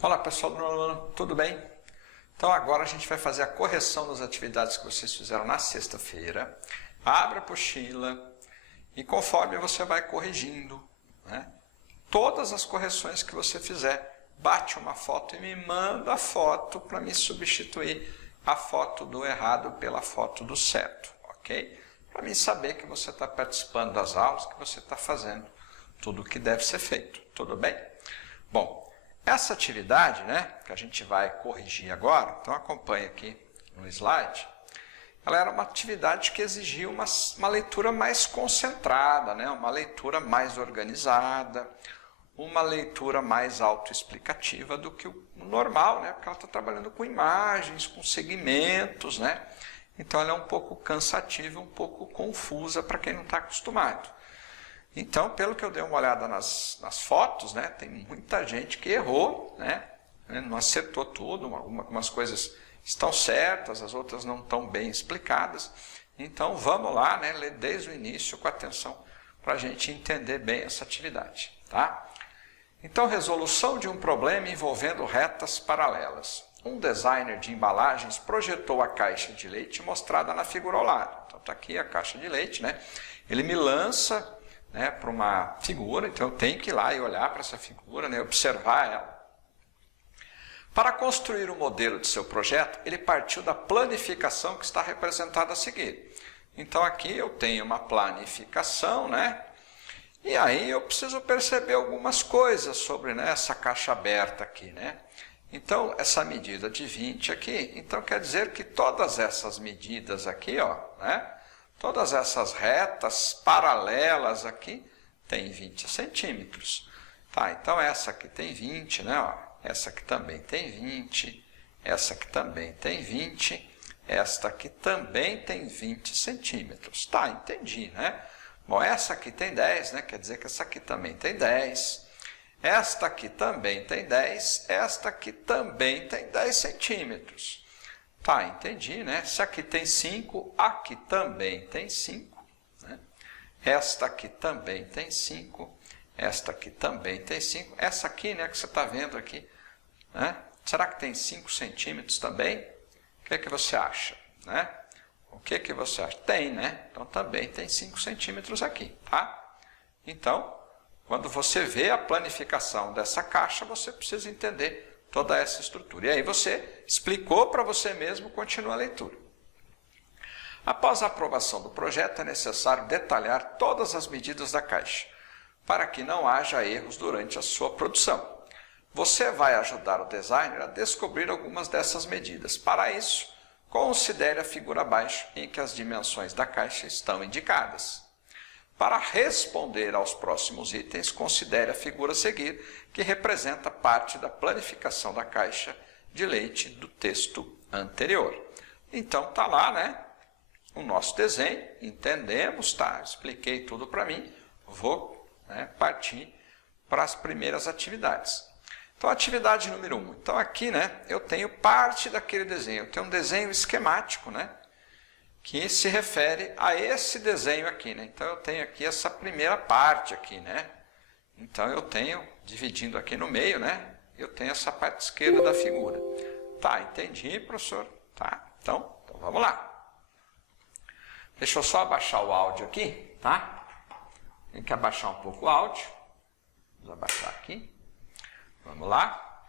Olá pessoal do nono ano, tudo bem? Então agora a gente vai fazer a correção das atividades que vocês fizeram na sexta-feira. Abre a apostila e conforme você vai corrigindo, né, todas as correções que você fizer, bate uma foto e me manda a foto para me substituir a foto do errado pela foto do certo, ok? Para mim saber que você está participando das aulas, que você está fazendo tudo o que deve ser feito, tudo bem? Bom, essa atividade, né, que a gente vai corrigir agora, então acompanhe aqui no slide, ela era uma atividade que exigia uma leitura mais concentrada, né, uma leitura mais organizada, uma leitura mais autoexplicativa do que o normal, né, porque ela está trabalhando com imagens, com segmentos, né, então ela é um pouco cansativa, um pouco confusa para quem não está acostumado. Então, pelo que eu dei uma olhada nas fotos, né, tem muita gente que errou, né, não acertou tudo, algumas coisas estão certas, as outras não estão bem explicadas. Então, vamos lá, né, ler desde o início com atenção para a gente entender bem essa atividade. Tá? Então, resolução de um problema envolvendo retas paralelas. Um designer de embalagens projetou a caixa de leite mostrada na figura ao lado. Então, está aqui a caixa de leite, né? Ele me lança, né, para uma figura, então eu tenho que ir lá e olhar para essa figura, né, observar ela. Para construir o modelo de seu projeto, ele partiu da planificação que está representada a seguir. Então aqui eu tenho uma planificação, né, e aí eu preciso perceber algumas coisas sobre, né, essa caixa aberta aqui, né. Então essa medida de 20 aqui, então quer dizer que todas essas medidas aqui, ó, né, todas essas retas paralelas aqui tem 20 centímetros. Tá, então essa aqui tem 20, né? Ó, essa aqui também tem 20, essa aqui também tem 20, esta aqui também tem 20 centímetros. Tá, entendi, né? Bom, essa aqui tem 10, né? Quer dizer que essa aqui também tem 10. Esta aqui também tem 10, esta aqui também tem 10 centímetros. Tá, entendi, né? Se aqui tem 5, aqui também tem 5. Né? Esta aqui também tem 5. Esta aqui também tem 5. Essa aqui, né, que você está vendo aqui, né? Será que tem 5 centímetros também? O que você acha? Né? O que você acha? Tem, né? Então também tem 5 centímetros aqui, tá? Então, quando você vê a planificação dessa caixa, você precisa entender toda essa estrutura. E aí você explicou para você mesmo, continua a leitura. Após a aprovação do projeto, é necessário detalhar todas as medidas da caixa, para que não haja erros durante a sua produção. Você vai ajudar o designer a descobrir algumas dessas medidas. Para isso, considere a figura abaixo, em que as dimensões da caixa estão indicadas. Para responder aos próximos itens, considere a figura a seguir, que representa parte da planificação da caixa de leite do texto anterior. Então, está lá, né, o nosso desenho, entendemos, tá? Expliquei tudo para mim, vou, né, partir para as primeiras atividades. Então, atividade número 1. Então, aqui, né, eu tenho parte daquele desenho, eu tenho um desenho esquemático, né, que se refere a esse desenho aqui, né? Então eu tenho aqui essa primeira parte aqui, né? Então eu tenho, dividindo aqui no meio, né? Eu tenho essa parte esquerda da figura. Tá, entendi, professor? Tá, então vamos lá. Deixa eu só abaixar o áudio aqui, tá? Tem que abaixar um pouco o áudio. Vamos abaixar aqui. Vamos lá.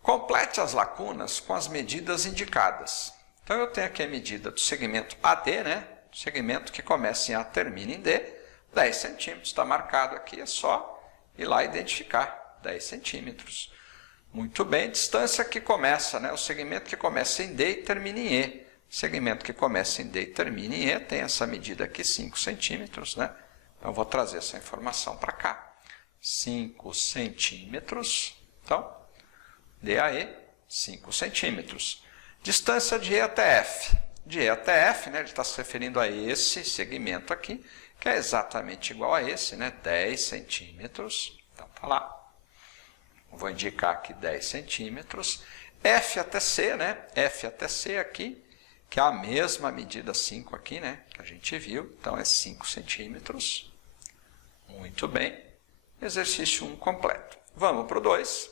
Complete as lacunas com as medidas indicadas. Então, eu tenho aqui a medida do segmento AD, né? Segmento que começa em A, termina em D, 10 centímetros. Está marcado aqui, é só ir lá identificar 10 centímetros. Muito bem, distância que começa, né? O segmento que começa em D e termina em E. Segmento que começa em D e termina em E, tem essa medida aqui, 5 centímetros, né? Então, eu vou trazer essa informação para cá. 5 centímetros. Então, D a E, 5 centímetros. Distância de E até F. De E até F, né, ele está se referindo a esse segmento aqui, que é exatamente igual a esse, né, 10 centímetros. Então, está lá. Vou indicar aqui 10 centímetros. F até C, né, F até C aqui, que é a mesma medida 5 aqui, né, que a gente viu. Então, é 5 centímetros. Muito bem. Exercício 1 completo. Vamos para o 2.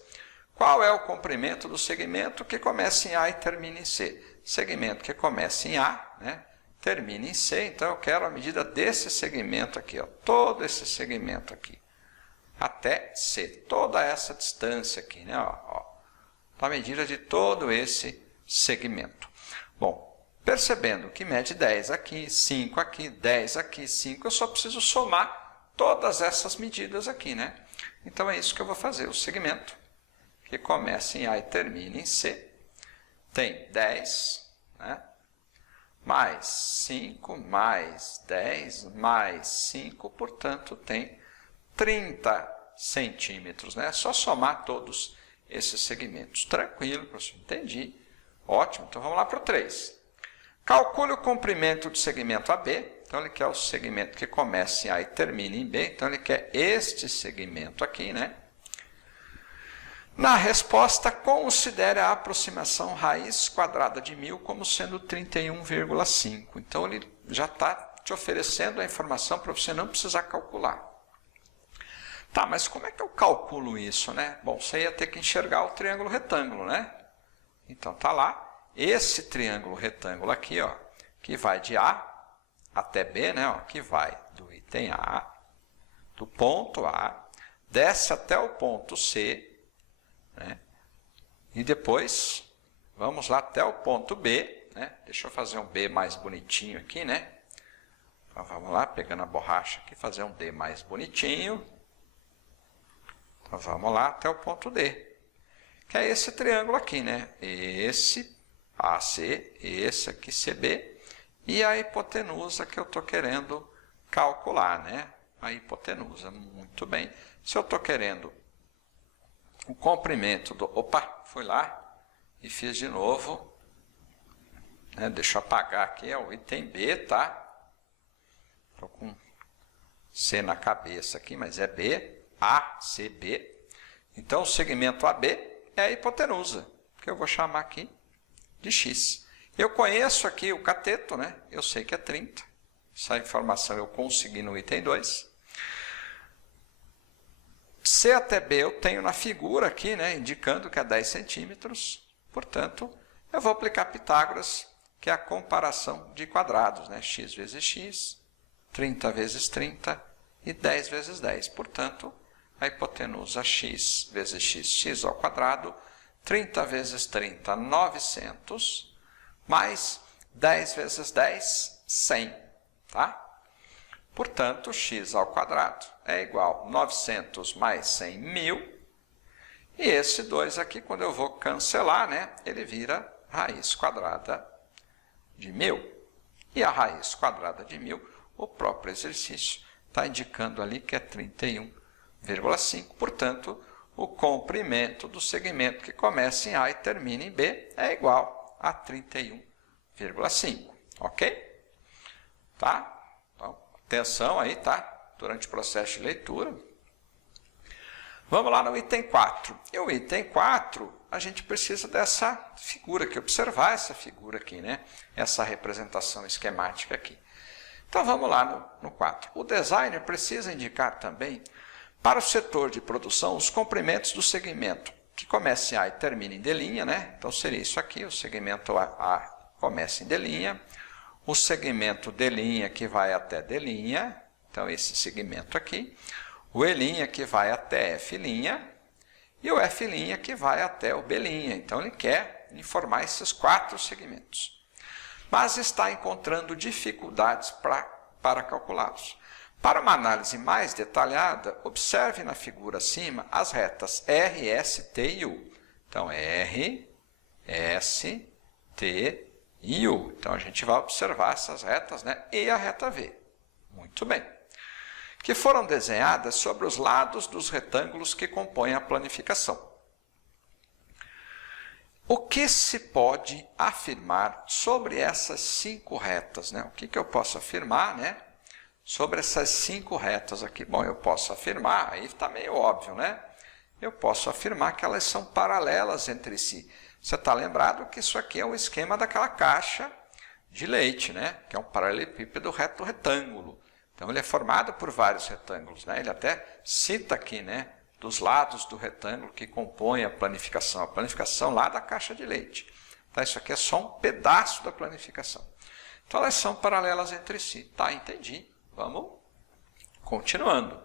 qual é o comprimento do segmento que começa em A e termina em C. Segmento que começa em A, né, termina em C, então eu quero a medida desse segmento aqui, ó, todo esse segmento aqui, até C, toda essa distância aqui, né, ó, a medida de todo esse segmento. Bom, percebendo que mede 10 aqui, 5 aqui, 10 aqui, 5, eu só preciso somar todas essas medidas aqui, né? Então é isso que eu vou fazer. O segmento que começa em A e termina em C tem 10, né? Mais 5, mais 10, mais 5, portanto tem 30 centímetros, né? É só somar todos esses segmentos. Tranquilo, professor, entendi. Ótimo, então vamos lá para o 3. Calcule o comprimento do segmento AB. Então, ele quer o segmento que começa em A e termina em B. Então, ele quer este segmento aqui, né? Na resposta, considere a aproximação raiz quadrada de 1000 como sendo 31,5. Então, ele já está te oferecendo a informação para você não precisar calcular. Tá, mas como é que eu calculo isso, né? Bom, você ia ter que enxergar o triângulo retângulo, né? Então, tá lá. Esse triângulo retângulo aqui, ó, que vai de A até B, né, ó, que vai do item A, do ponto A, desce até o ponto C, né, e depois vamos lá até o ponto B, né, deixa eu fazer um B mais bonitinho aqui, né, então vamos lá, pegando a borracha aqui, fazer um D mais bonitinho, então vamos lá até o ponto D, que é esse triângulo aqui, né, esse AC, esse aqui CB, e a hipotenusa que eu estou querendo calcular, né? A hipotenusa, muito bem. Se eu estou querendo o comprimento do... Opa, fui lá e fiz de novo. Né? Deixa eu apagar aqui, é o item B, tá? Estou com C na cabeça aqui, mas é B, A, C, B. Então, o segmento AB é a hipotenusa, que eu vou chamar aqui de X. Eu conheço aqui o cateto, né? Eu sei que é 30. Essa informação eu consegui no item 2. C até B eu tenho na figura aqui, né? Indicando que é 10 centímetros. Portanto, eu vou aplicar Pitágoras, que é a comparação de quadrados, né? X vezes X, 30 vezes 30 e 10 vezes 10. Portanto, a hipotenusa X vezes X, X ao quadrado, 30 vezes 30, 900, mais 10 vezes 10, 100, tá? Portanto, x ao quadrado é igual a 900 mais 100, 1000. E esse 2 aqui, quando eu vou cancelar, né, ele vira raiz quadrada de 1000. E a raiz quadrada de 1000, o próprio exercício está indicando ali que é 31,5. Portanto, o comprimento do segmento que começa em A e termina em B é igual a 31,5, ok? Tá? Então, atenção aí, tá? Durante o processo de leitura. Vamos lá no item 4. E o item 4, a gente precisa dessa figura aqui, observar essa figura aqui, né? Essa representação esquemática aqui. Então, vamos lá no 4. O designer precisa indicar também, para o setor de produção, os comprimentos do segmento que começa em A e termina em D', né? Então, seria isso aqui, o segmento A começa em D', o segmento D' que vai até D', então esse segmento aqui, o E' que vai até F', e o F' que vai até o B'. Então, ele quer informar esses 4 segmentos. Mas está encontrando dificuldades para calculá-los. Para uma análise mais detalhada, observe na figura acima as retas R, S, T e U. Então, R, S, T e U. Então, a gente vai observar essas retas, né? E a reta V. Muito bem. Que foram desenhadas sobre os lados dos retângulos que compõem a planificação. O que se pode afirmar sobre essas 5 retas, né? O que eu posso afirmar, né? Sobre essas 5 retas aqui. Bom, eu posso afirmar, aí está meio óbvio, né? Eu posso afirmar que elas são paralelas entre si. Você está lembrado que isso aqui é o esquema daquela caixa de leite, né? Que é um paralelepípedo reto-retângulo. Então, ele é formado por vários retângulos, né? Ele até cita aqui, né? dos lados do retângulo que compõem a planificação lá da caixa de leite. Tá? Isso aqui é só um pedaço da planificação. Então, elas são paralelas entre si. Tá, entendi. Vamos continuando.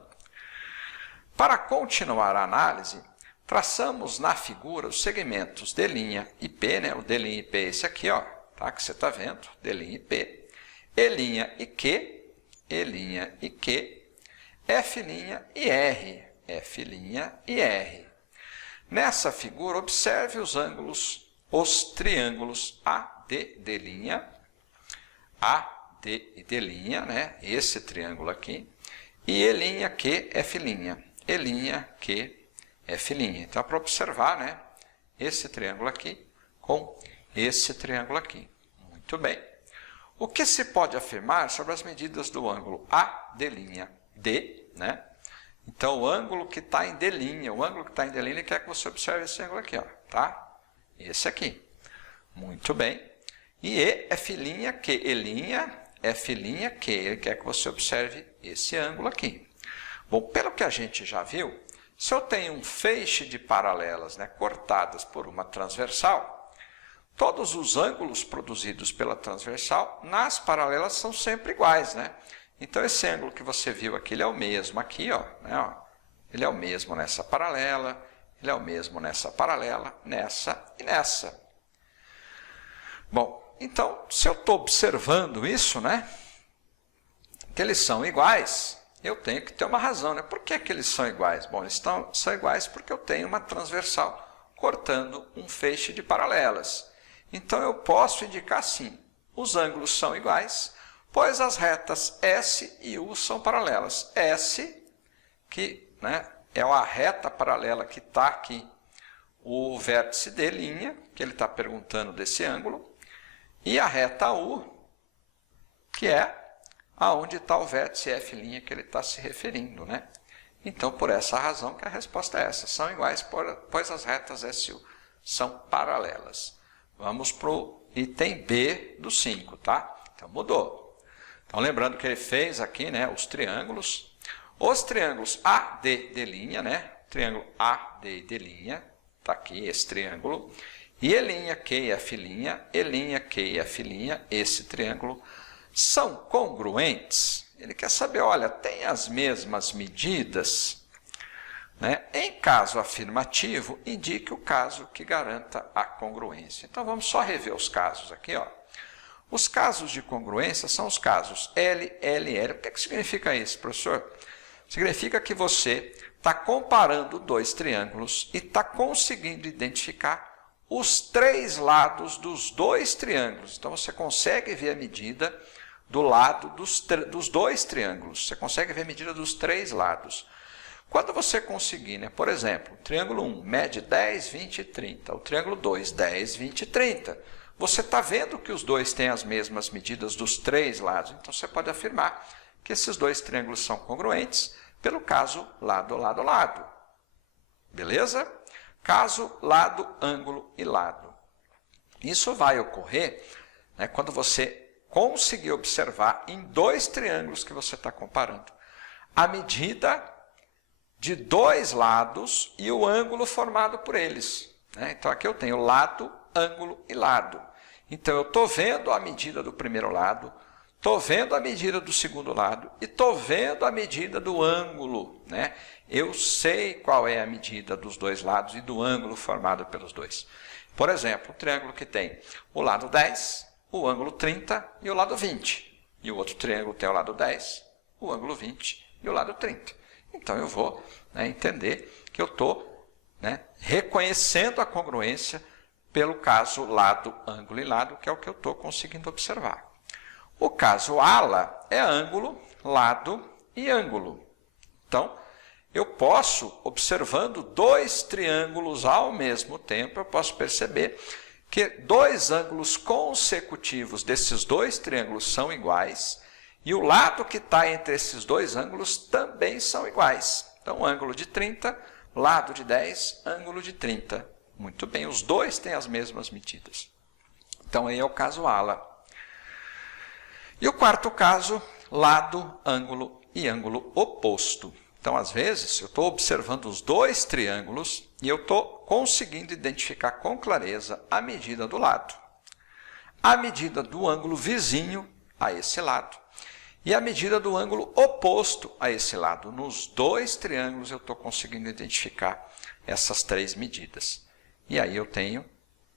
Para continuar a análise, traçamos na figura os segmentos d'E' e P, né? O D'E' e P é esse aqui, ó, tá? Que você está vendo, D'E' e P, E' e Q, E' e Q, F' e R, F' e R. Nessa figura, observe os triângulos AD, D'E', AD e D', né? Esse triângulo aqui, e E', Q, F', E', Q, F'. Então, é para observar, né, esse triângulo aqui com esse triângulo aqui. Muito bem. O que se pode afirmar sobre as medidas do ângulo AD', D, né? Então, o ângulo que está em D', o ângulo que está em D', ele quer que você observe esse ângulo aqui, ó, tá? Esse aqui. Muito bem. E E, F', Q, E', F', Q, ele quer que você observe esse ângulo aqui. Bom, pelo que a gente já viu, se eu tenho um feixe de paralelas, né, cortadas por uma transversal, todos os ângulos produzidos pela transversal nas paralelas são sempre iguais, né? Então, esse ângulo que você viu aqui, ele é o mesmo aqui, ó, né, ó. Ele é o mesmo nessa paralela, ele é o mesmo nessa paralela, nessa e nessa. Bom, então, se eu estou observando isso, né, que eles são iguais, eu tenho que ter uma razão, né? Por que eles são iguais? Bom, eles são iguais porque eu tenho uma transversal cortando um feixe de paralelas. Então, eu posso indicar assim, os ângulos são iguais, pois as retas S e U são paralelas. S, que, né, é a reta paralela que está aqui, o vértice D', que ele está perguntando desse ângulo, e a reta U, que é aonde está o vértice F' que ele está se referindo, né? Então, por essa razão que a resposta é essa. São iguais, pois as retas S e U são paralelas. Vamos para o item B do 5, tá? Então, mudou. Então, lembrando que ele fez aqui, né, os triângulos. Os triângulos AD, D', né? Triângulo AD e D', está aqui esse triângulo. E E', Q, F', E', Q, F', esse triângulo, são congruentes? Ele quer saber, olha, tem as mesmas medidas? Né? Em caso afirmativo, indique o caso que garanta a congruência. Então, vamos só rever os casos aqui, ó. Os casos de congruência são os casos L, L, L. O que significa isso, professor? Significa que você está comparando dois triângulos e está conseguindo identificar os três lados dos dois triângulos. Então, você consegue ver a medida do lado dos dois triângulos. Você consegue ver a medida dos três lados. Quando você conseguir, né, por exemplo, o triângulo 1 mede 10, 20 e 30. O triângulo 2, 10, 20 e 30. Você está vendo que os dois têm as mesmas medidas dos três lados. Então, você pode afirmar que esses dois triângulos são congruentes pelo caso lado, lado, lado. Beleza? Caso lado, ângulo e lado. Isso vai ocorrer, né, quando você conseguir observar em dois triângulos que você está comparando a medida de dois lados e o ângulo formado por eles. Né? Então, aqui eu tenho lado, ângulo e lado. Então, eu estou vendo a medida do primeiro lado, estou vendo a medida do segundo lado e estou vendo a medida do ângulo. Né? Eu sei qual é a medida dos dois lados e do ângulo formado pelos dois. Por exemplo, o triângulo que tem o lado 10, o ângulo 30 e o lado 20. E o outro triângulo tem o lado 10, o ângulo 20 e o lado 30. Então, eu vou, né, entender que eu estou, né, reconhecendo a congruência pelo caso lado, ângulo e lado, que é o que eu estou conseguindo observar. O caso ala é ângulo, lado e ângulo. Então, eu posso, observando dois triângulos ao mesmo tempo, eu posso perceber que dois ângulos consecutivos desses dois triângulos são iguais e o lado que está entre esses dois ângulos também são iguais. Então, ângulo de 30, lado de 10, ângulo de 30. Muito bem, os dois têm as mesmas medidas. Então, aí é o caso ala. E o quarto caso, lado, ângulo e ângulo oposto. Então, às vezes, eu estou observando os dois triângulos e eu estou conseguindo identificar com clareza a medida do lado, a medida do ângulo vizinho a esse lado e a medida do ângulo oposto a esse lado. Nos dois triângulos eu estou conseguindo identificar essas três medidas. E aí eu tenho,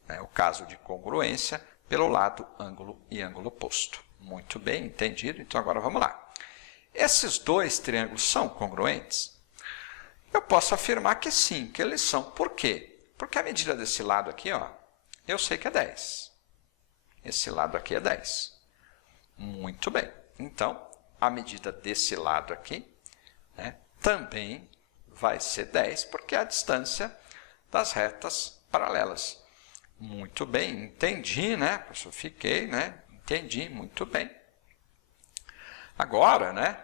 né, o caso de congruência pelo lado, ângulo e ângulo oposto. Muito bem, entendido? Então agora vamos lá. Esses dois triângulos são congruentes? Eu posso afirmar que sim, que eles são. Por quê? Porque a medida desse lado aqui, ó, eu sei que é 10. Esse lado aqui é 10. Muito bem. Então, a medida desse lado aqui, né, também vai ser 10, porque é a distância das retas paralelas. Muito bem, entendi, né? Professor, fiquei, né? Entendi, muito bem. Agora, né,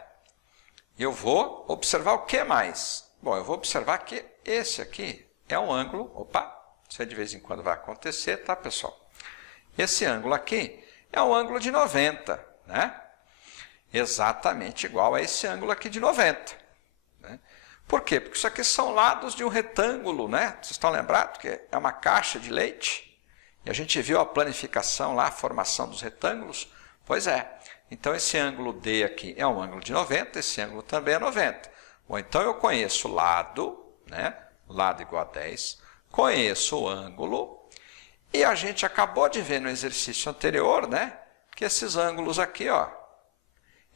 eu vou observar o que mais? Bom, eu vou observar que esse aqui é um ângulo, opa, isso de vez em quando vai acontecer, tá, pessoal? Esse ângulo aqui é um ângulo de 90, né? Exatamente igual a esse ângulo aqui de 90. Né? Por quê? Porque isso aqui são lados de um retângulo, né? Vocês estão lembrados que é uma caixa de leite? E a gente viu a planificação lá, a formação dos retângulos? Pois é. Então, esse ângulo D aqui é um ângulo de 90, esse ângulo também é 90. Bom, então eu conheço o lado, né? Lado igual a 10, conheço o ângulo, e a gente acabou de ver no exercício anterior, né? Que esses ângulos aqui, ó,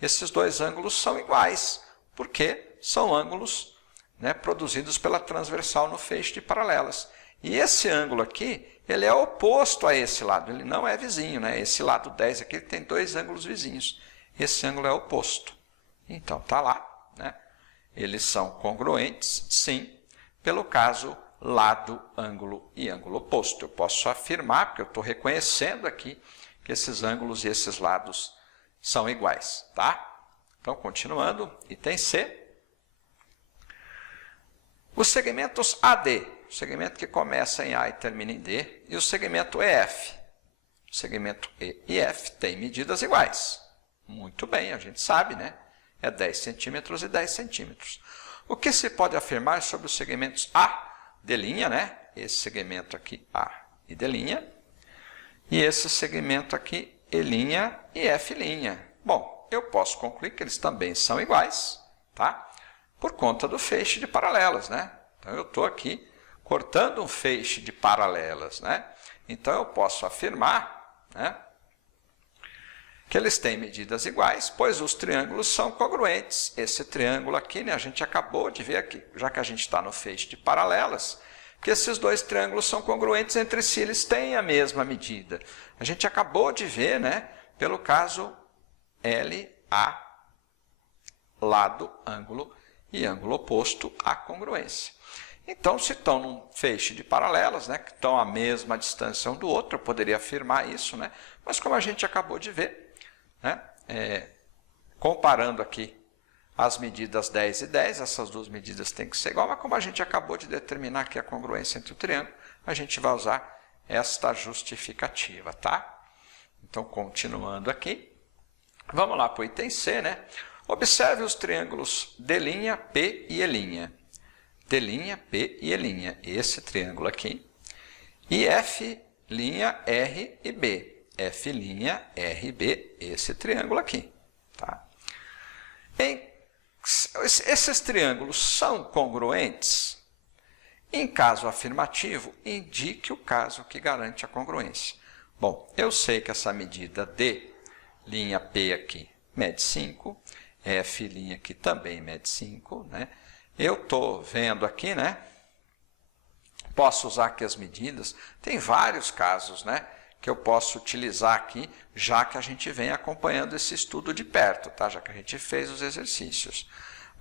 esses dois ângulos são iguais, porque são ângulos, né, produzidos pela transversal no feixe de paralelas. E esse ângulo aqui, ele é oposto a esse lado, ele não é vizinho, né? Esse lado 10 aqui tem dois ângulos vizinhos, esse ângulo é oposto. Então, está lá, né? Eles são congruentes, sim, pelo caso lado, ângulo e ângulo oposto. Eu posso afirmar, porque eu estou reconhecendo aqui, que esses ângulos e esses lados são iguais, tá? Então, continuando, item C. Os segmentos AD, o segmento que começa em A e termina em D, e o segmento EF. O segmento E e F têm medidas iguais. Muito bem, a gente sabe, né? É 10 centímetros e 10 centímetros. O que se pode afirmar sobre os segmentos A, D', né? Esse segmento aqui, A e D', e esse segmento aqui, E' e F'. Bom, eu posso concluir que eles também são iguais, tá? Por conta do feixe de paralelas, né? Então, eu estou aqui cortando um feixe de paralelas, né? Então, eu posso afirmar, né, que eles têm medidas iguais, pois os triângulos são congruentes. Esse triângulo aqui, né, a gente acabou de ver aqui, já que a gente está no feixe de paralelas, que esses dois triângulos são congruentes entre si, eles têm a mesma medida. A gente acabou de ver, né, pelo caso LA, lado, ângulo e ângulo oposto à congruência. Então, se estão num feixe de paralelas, né, que estão à mesma distância um do outro, eu poderia afirmar isso, né, mas como a gente acabou de ver, né, comparando aqui as medidas 10 e 10, essas duas medidas têm que ser igual, mas como a gente acabou de determinar aqui a congruência entre o triângulo, a gente vai usar esta justificativa, tá? Então, continuando aqui, vamos lá para o item C, né? Observe os triângulos D', P e E'. D', P e E', esse triângulo aqui, e F', R e B. F', R e B, esse triângulo aqui, tá? Esses triângulos são congruentes? Em caso afirmativo, indique o caso que garante a congruência. Bom, eu sei que essa medida D', P aqui, mede 5, F' aqui também mede 5, né? Eu estou vendo aqui, né? Posso usar aqui as medidas. Tem vários casos, né, que eu posso utilizar aqui, já que a gente vem acompanhando esse estudo de perto, tá? Já que a gente fez os exercícios.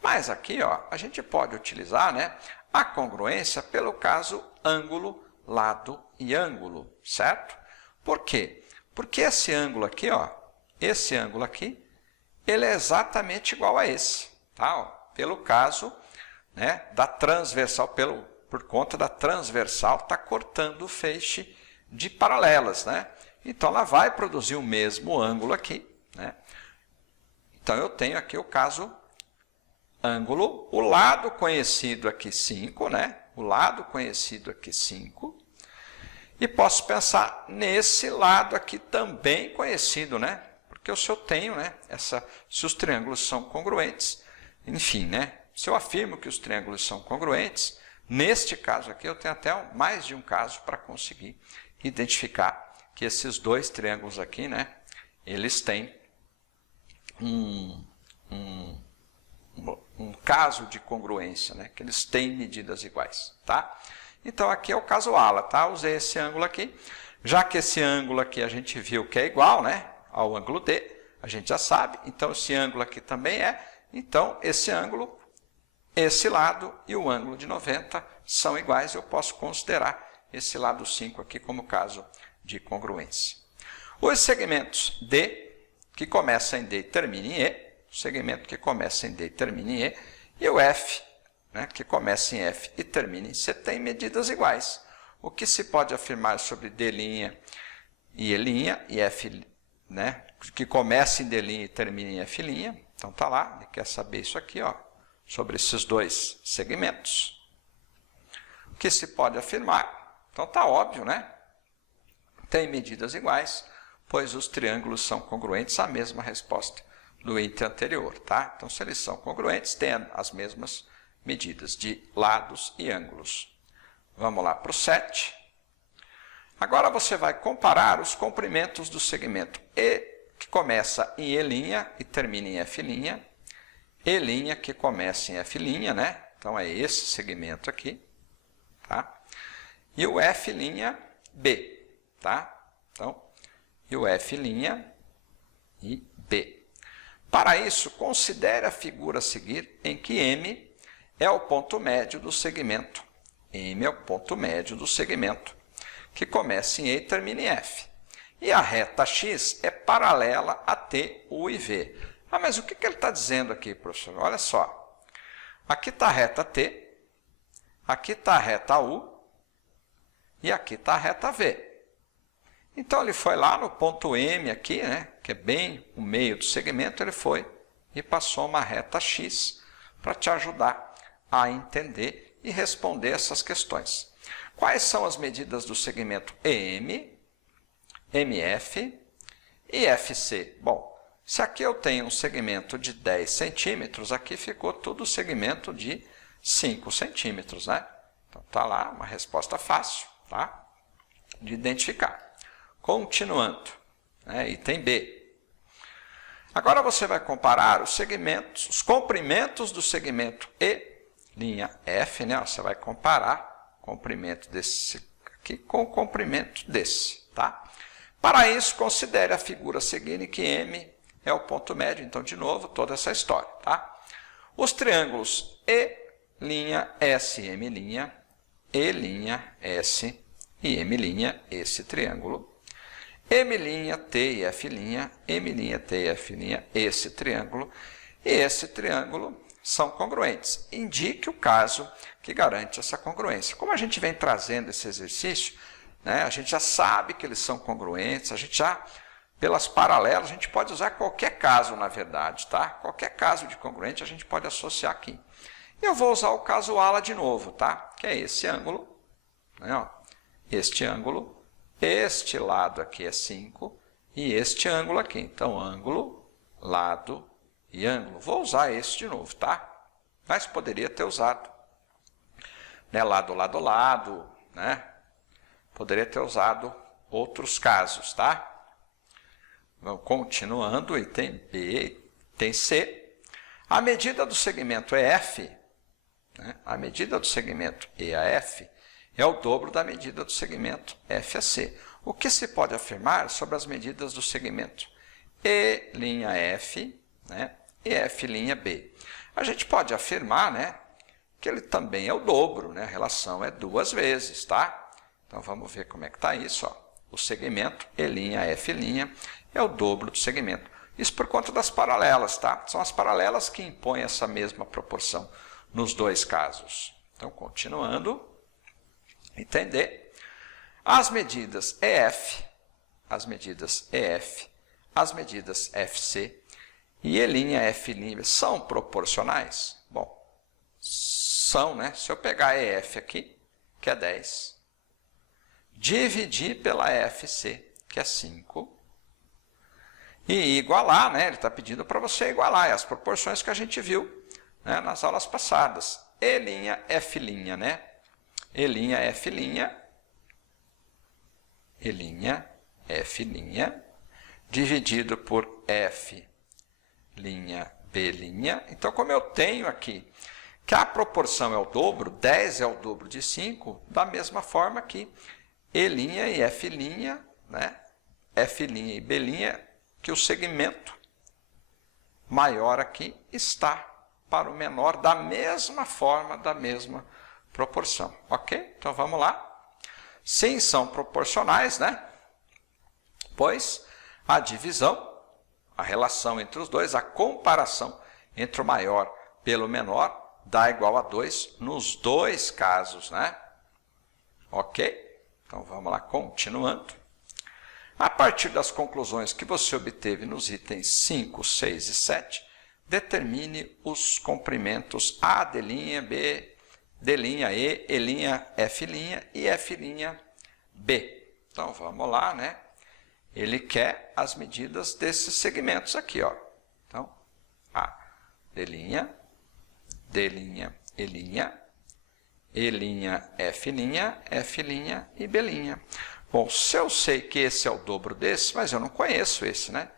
Mas aqui, ó, a gente pode utilizar, né, a congruência pelo caso ângulo, lado e ângulo, certo? Por quê? Porque esse ângulo aqui, ó, esse ângulo aqui, ele é exatamente igual a esse, tá? Ó, pelo caso, né, da transversal, por conta da transversal, está cortando o feixe de paralelas, né? Então, ela vai produzir o mesmo ângulo aqui, né? Então, eu tenho aqui o caso ângulo, o lado conhecido aqui 5, né? O lado conhecido aqui 5. E posso pensar nesse lado aqui também conhecido, né? Porque se eu tenho, né? Se os triângulos são congruentes, enfim, né? Se eu afirmo que os triângulos são congruentes, neste caso aqui eu tenho até mais de um caso para conseguir identificar que esses dois triângulos aqui, né? Eles têm um caso de congruência, né? Que eles têm medidas iguais, tá? Então, aqui é o caso ala, tá? Usei esse ângulo aqui. Já que esse ângulo aqui a gente viu que é igual, né? Ao ângulo D, a gente já sabe. Então, esse ângulo aqui também é. Então, esse ângulo, esse lado e o ângulo de 90 são iguais. Eu posso considerar esse lado 5 aqui como caso de congruência. Os segmentos D, que começam em D e terminam em E, o segmento que começa em D e termina em E, e o F, né, que começa em F e termina em C, tem medidas iguais. O que se pode afirmar sobre D' e E' e F, né, que começa em D' e termina em F'. Então, está lá, ele quer saber isso aqui, ó, sobre esses dois segmentos. O que se pode afirmar? Então, está óbvio, né? Tem medidas iguais, pois os triângulos são congruentes, a mesma resposta do item anterior, tá? Então, se eles são congruentes, têm as mesmas medidas de lados e ângulos. Vamos lá para o 7. Agora, você vai comparar os comprimentos do segmento E, que começa em E' e termina em F', E', que começa em F', né? Então, é esse segmento aqui, tá? E o F'B, tá? Então, e o F' e B. Para isso, considere a figura a seguir em que M é o ponto médio do segmento. M é o ponto médio do segmento, que começa em E e termina em F. E a reta X é paralela a T, U e V. Ah, mas o que ele está dizendo aqui, professor? Olha só. Aqui está a reta T, aqui está a reta U e aqui está a reta V. Então, ele foi lá no ponto M aqui, né, que é bem o meio do segmento, ele foi e passou uma reta X para te ajudar a entender e responder essas questões. Quais são as medidas do segmento EM, MF e FC? Bom, se aqui eu tenho um segmento de 10 centímetros, aqui ficou tudo o segmento de 5 centímetros, né? Então, está lá uma resposta fácil, tá? De identificar. Continuando, né? Item B. Agora você vai comparar os segmentos, os comprimentos do segmento E', né? Você vai comparar o comprimento desse aqui com o comprimento desse, tá? Para isso, considere a figura seguinte, que M é o ponto médio. Então, de novo, toda essa história, tá? Os triângulos E', M', E', e M', esse triângulo. M', T e F', M', T e F', esse triângulo. E esse triângulo são congruentes. Indique o caso que garante essa congruência. Como a gente vem trazendo esse exercício, né, a gente já sabe que eles são congruentes, a gente já, pelas paralelas, a gente pode usar qualquer caso, na verdade, tá? Qualquer caso de congruente a gente pode associar aqui. Eu vou usar o caso ala de novo, tá? Que é esse ângulo, né, ó, este ângulo. Este lado aqui é 5 e este ângulo aqui. Então, ângulo, lado e ângulo. Vou usar esse de novo, tá? Mas poderia ter usado, né, lado, lado, lado, né? Poderia ter usado outros casos, tá? Vamos continuando, item B, item C. A medida do segmento EF, né, a medida do segmento EAF, é o dobro da medida do segmento FAC. O que se pode afirmar sobre as medidas do segmento E', né, e F'B? A gente pode afirmar, né, que ele também é o dobro, né, a relação é 2 vezes, tá? Então, vamos ver como é que está isso, ó. O segmento E', F' é o dobro do segmento. Isso por conta das paralelas, tá? São as paralelas que impõem essa mesma proporção nos dois casos. Então, continuando. Entender? As medidas EF, as medidas EF, as medidas FC e E' F' são proporcionais? Bom, são, né? Se eu pegar EF aqui, que é 10, dividir pela FC, que é 5, e igualar, né? Ele está pedindo para você igualar, é as proporções que a gente viu, né, nas aulas passadas. E'F', né? E'F', dividido por F'B'. Então, como eu tenho aqui que a proporção é o dobro, 10 é o dobro de 5, da mesma forma que E' e F', né? F' e B', que o segmento maior aqui está para o menor da mesma forma, da mesma proporção. Ok? Então, vamos lá. Sim, são proporcionais, né? Pois a divisão, a relação entre os dois, a comparação entre o maior pelo menor, dá igual a 2 nos dois casos, né? Ok? Então, vamos lá, continuando. A partir das conclusões que você obteve nos itens 5, 6 e 7, determine os comprimentos A', B', D'E', E'F' e F'B. Então, vamos lá, né? Ele quer as medidas desses segmentos aqui, ó. Então, A', D'E', F' e B'. Bom, se eu sei que esse é o dobro desse, mas eu não conheço esse, né?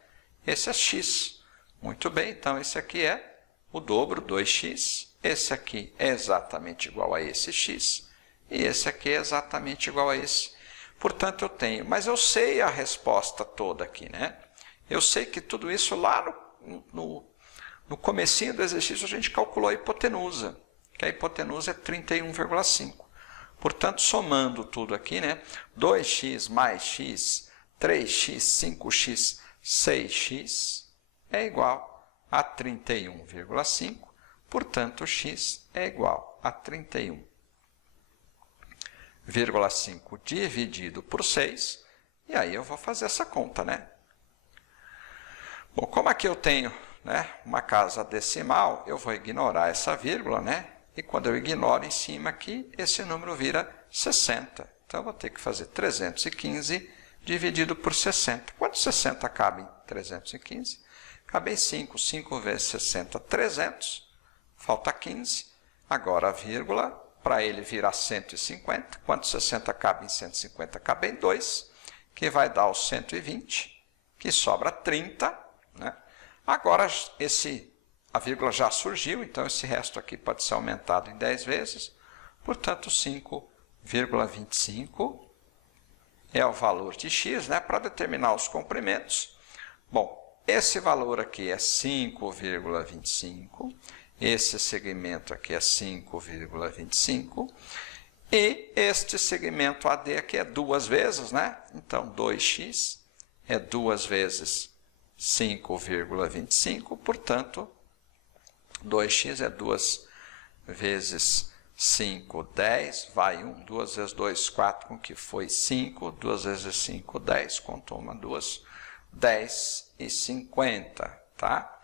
Esse é x. Muito bem, então esse aqui é o dobro, 2x. Esse aqui é exatamente igual a esse x. E esse aqui é exatamente igual a esse. Portanto, eu tenho, mas eu sei a resposta toda aqui, né? Eu sei que tudo isso lá no comecinho do exercício a gente calculou a hipotenusa, que a hipotenusa é 31,5. Portanto, somando tudo aqui, né? 2x mais x, 3x, 5x, 6x é igual a 31,5. Portanto, x é igual a 31,5 dividido por 6. E aí eu vou fazer essa conta, né? Bom, como aqui eu tenho, né, uma casa decimal, eu vou ignorar essa vírgula, né? E quando eu ignoro em cima aqui, esse número vira 60. Então, eu vou ter que fazer 315 dividido por 60. Quanto 60 cabe em 315? Cabe em 5. 5 vezes 60, 300. Falta 15. Agora a vírgula, para ele virar 150. Quanto 60 cabe em 150? Cabe em 2, que vai dar os 120, que sobra 30. Né? Agora, a vírgula já surgiu, então esse resto aqui pode ser aumentado em 10 vezes. Portanto, 5,25 é o valor de x, né, para determinar os comprimentos. Bom, esse valor aqui é 5,25, esse segmento aqui é 5,25, e este segmento AD aqui é 2 vezes, né? Então, 2x é 2 vezes 5,25, portanto, 2x é 2 vezes 5, 10, vai 1, 2 vezes 2, 4, com que foi 5, 2 vezes 5, 10, contou uma, 2, 10 e 50, tá?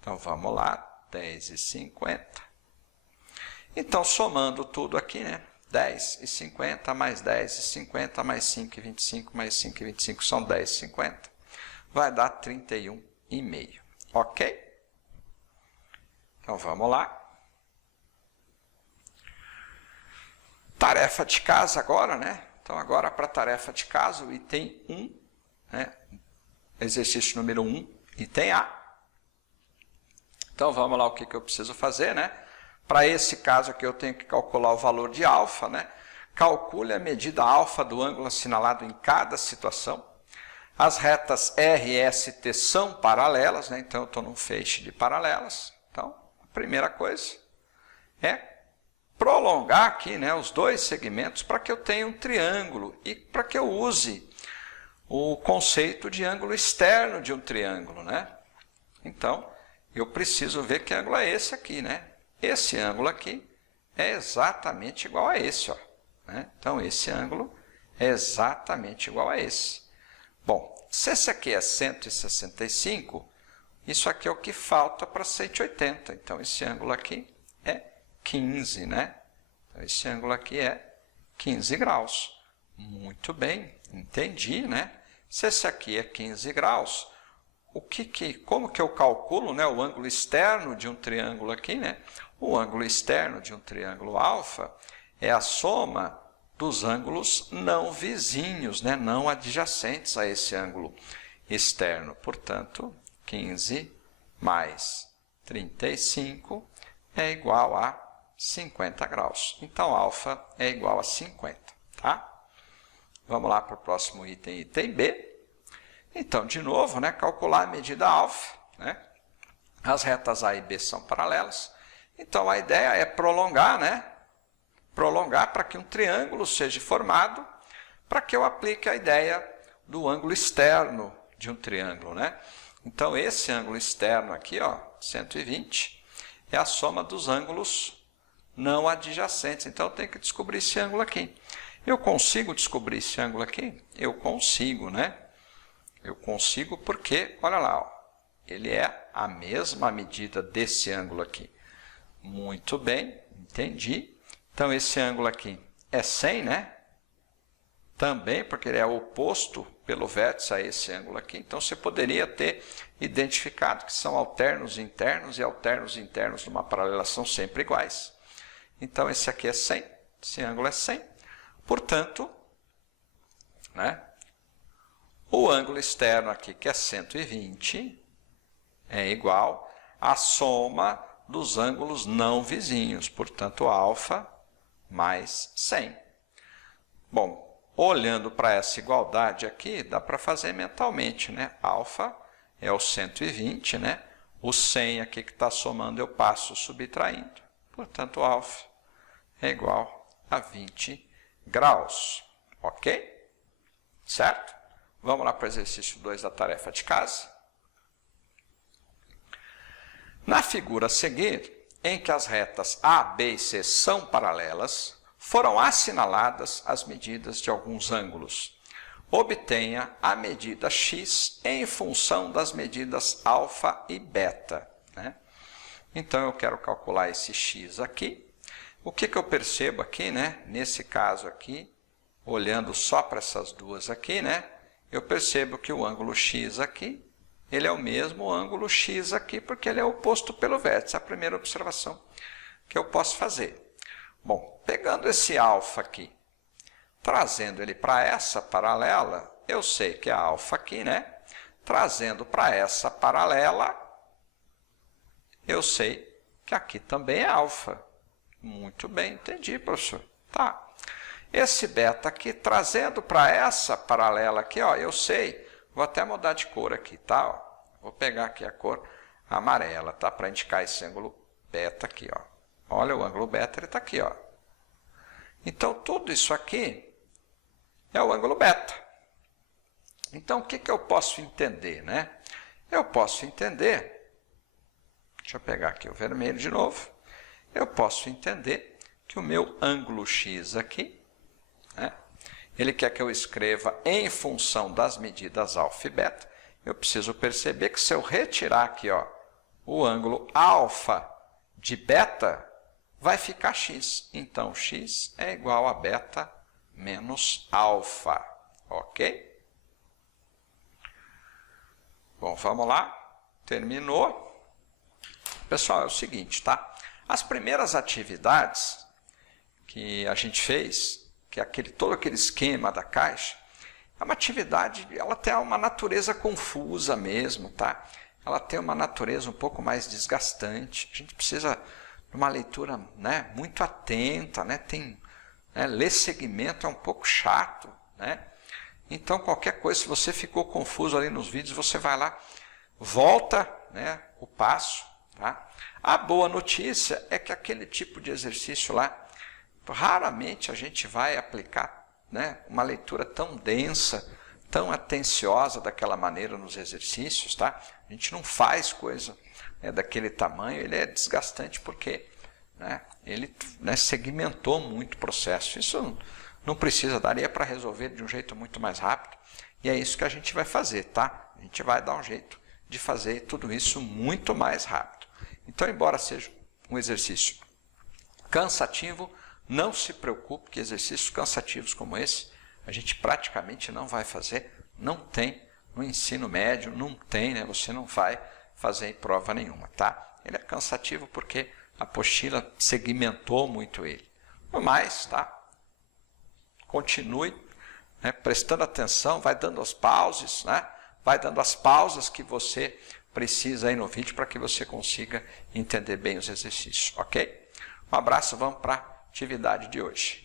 Então, vamos lá, 10 e 50. Então, somando tudo aqui, né? 10 e 50, mais 10 e 50, mais 5 e 25, mais 5 e 25, são 10 e 50. Vai dar 31,5, ok? Então, vamos lá. Tarefa de casa agora, né? Então, agora para a tarefa de casa, o item 1, né? Exercício número 1, item A. Então, vamos lá o que eu preciso fazer, né? Para esse caso aqui, eu tenho que calcular o valor de alfa, né? Calcule a medida alfa do ângulo assinalado em cada situação. As retas R e ST são paralelas, né? Então, eu estou num feixe de paralelas. Então, a primeira coisa é prolongar aqui, né, os dois segmentos para que eu tenha um triângulo e para que eu use o conceito de ângulo externo de um triângulo, né? Então, eu preciso ver que ângulo é esse aqui, né? Esse ângulo aqui é exatamente igual a esse, ó, né? Então, esse ângulo é exatamente igual a esse. Bom, se esse aqui é 165, Isso aqui é o que falta para 180. Então, esse ângulo aqui é 15, né? Então, esse ângulo aqui é 15 graus. Muito bem, entendi, né? Se esse aqui é 15 graus, como que eu calculo, né, o ângulo externo de um triângulo aqui, né? O ângulo externo de um triângulo alfa é a soma dos ângulos não vizinhos, né, não adjacentes a esse ângulo externo. Portanto, 15 mais 35 é igual a 50 graus. Então, alfa é igual a 50, tá? Vamos lá para o próximo item, item B. Então, de novo, né, calcular a medida alfa, né? As retas A e B são paralelas. Então, a ideia é prolongar, né? Prolongar para que um triângulo seja formado, para que eu aplique a ideia do ângulo externo de um triângulo, né? Então, esse ângulo externo aqui, ó, 120, é a soma dos ângulos não adjacentes. Então, eu tenho que descobrir esse ângulo aqui. Eu consigo descobrir esse ângulo aqui? Eu consigo, né? Eu consigo porque, olha lá, ó, ele é a mesma medida desse ângulo aqui. Muito bem, entendi. Então, esse ângulo aqui é 100, né? Também, porque ele é oposto pelo vértice a esse ângulo aqui. Então, você poderia ter identificado que são alternos internos, e alternos internos numa paralela são sempre iguais. Então, esse aqui é 100, esse ângulo é 100. Portanto, né, o ângulo externo aqui, que é 120, é igual à soma dos ângulos não vizinhos. Portanto, alfa mais 100. Bom, olhando para essa igualdade aqui, dá para fazer mentalmente, né? Alfa é o 120, né? O 100 aqui que está somando eu passo subtraindo. Portanto, alfa é igual a 20 graus. Ok? Certo? Vamos lá para o exercício 2 da tarefa de casa. Na figura a seguir, em que as retas A, B e C são paralelas, foram assinaladas as medidas de alguns ângulos. Obtenha a medida x em função das medidas alfa e beta, né? Então, eu quero calcular esse x aqui. O que eu percebo aqui, né? Nesse caso aqui, olhando só para essas duas aqui, né? Eu percebo que o ângulo x aqui, ele é o mesmo ângulo x aqui, porque ele é oposto pelo vértice. A primeira observação que eu posso fazer. Bom, pegando esse alfa aqui, trazendo ele para essa paralela, eu sei que é alfa aqui, né? Trazendo para essa paralela, eu sei que aqui também é alfa. Muito bem, entendi, professor. Tá. Esse beta aqui, trazendo para essa paralela aqui, ó, eu sei, vou até mudar de cor aqui, tá? Ó, vou pegar aqui a cor amarela, tá? Para indicar esse ângulo beta aqui, ó. Olha, o ângulo beta, ele está aqui, ó. Então, tudo isso aqui é o ângulo beta. Então, o que eu posso entender, né? Eu posso entender, deixa eu pegar aqui o vermelho de novo, eu posso entender que o meu ângulo x aqui, né, ele quer que eu escreva em função das medidas alfa e beta. Eu preciso perceber que se eu retirar aqui, ó, o ângulo alfa de beta, vai ficar x. Então, x é igual a beta menos alfa. Ok? Bom, vamos lá. Terminou. Pessoal, é o seguinte, tá? As primeiras atividades que a gente fez, que é todo aquele esquema da caixa, é uma atividade, ela tem uma natureza confusa mesmo, tá? Ela tem uma natureza um pouco mais desgastante. A gente precisa de uma leitura, né, muito atenta, né? Ler segmento é um pouco chato, né? Então, qualquer coisa, se você ficou confuso ali nos vídeos, você vai lá, volta, né, o passo, tá? A boa notícia é que aquele tipo de exercício lá, raramente a gente vai aplicar, né, uma leitura tão densa, tão atenciosa daquela maneira nos exercícios, tá? A gente não faz coisa, né, daquele tamanho, ele é desgastante porque, né, ele, né, segmentou muito o processo. Isso não precisa, daria para resolver de um jeito muito mais rápido, e é isso que a gente vai fazer, tá? A gente vai dar um jeito de fazer tudo isso muito mais rápido. Então, embora seja um exercício cansativo, não se preocupe que exercícios cansativos como esse a gente praticamente não vai fazer, não tem no ensino médio, não tem, né? Você não vai fazer em prova nenhuma, tá? Ele é cansativo porque a apostila segmentou muito ele. No mais, tá? Continue, né, prestando atenção, vai dando as pausas, né? Vai dando as pausas que você precisa aí no vídeo para que você consiga entender bem os exercícios, ok? Um abraço, vamos para a atividade de hoje.